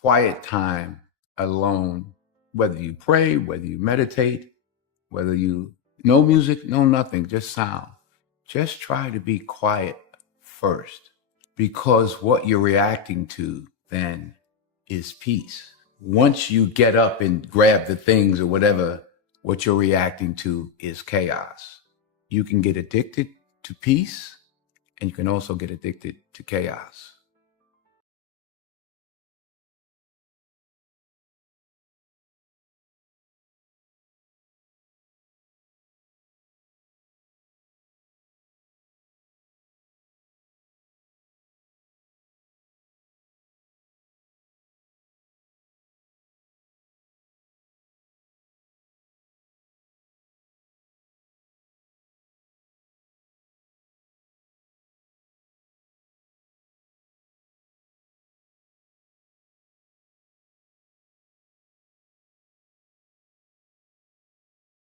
quiet time alone, whether you pray, whether you meditate, whether you, no music, no nothing, just sound. Just try to be quiet first, because what you're reacting to then is peace. Once you get up and grab the things or whatever, what you're reacting to is chaos. You can get addicted to peace, and you can also get addicted to chaos.